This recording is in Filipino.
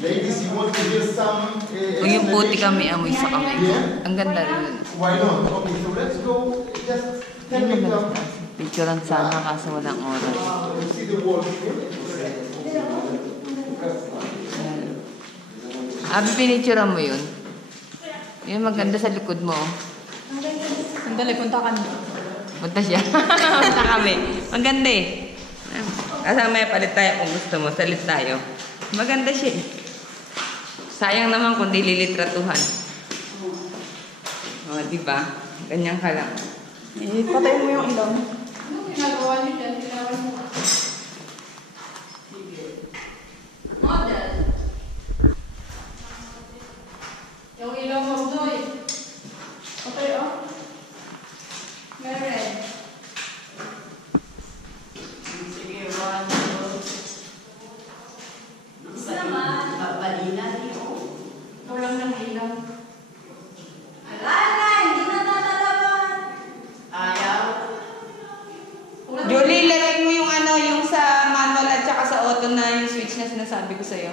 Ladies, you want to hear some... Kung yung puti kami, amoy sa kamay ko. Ang ganda rin. Why not? Okay, so let's go. Just tell me the... Picturean sana kaso walang oras. See the wall here? Abi, pinicturean mo yun? Yun, maganda sa likod mo. Sandali, punta ka na. Punta siya. Punta kami. Maganda eh. Kasama palit tayo kung gusto mo. Salit tayo. Maganda siya eh. Sayang naman kung di lilitratuhan. O, diba? Ganyan ka lang. Patayin mo yung ilaw. Anong ginagawa niyo dyan? Ginawa mo. Model. Yung ilaw mo, Zoy. Okay, oh. Meron. Sige, one, two. Gusto naman. Balina niyo. Ikaw lang ng ilaw. Alala, hindi na tatalaban. Ayaw. Julie, lagay mo yung ano, yung sa manual at saka sa auto na yung switch na sinasabi ko sa'yo.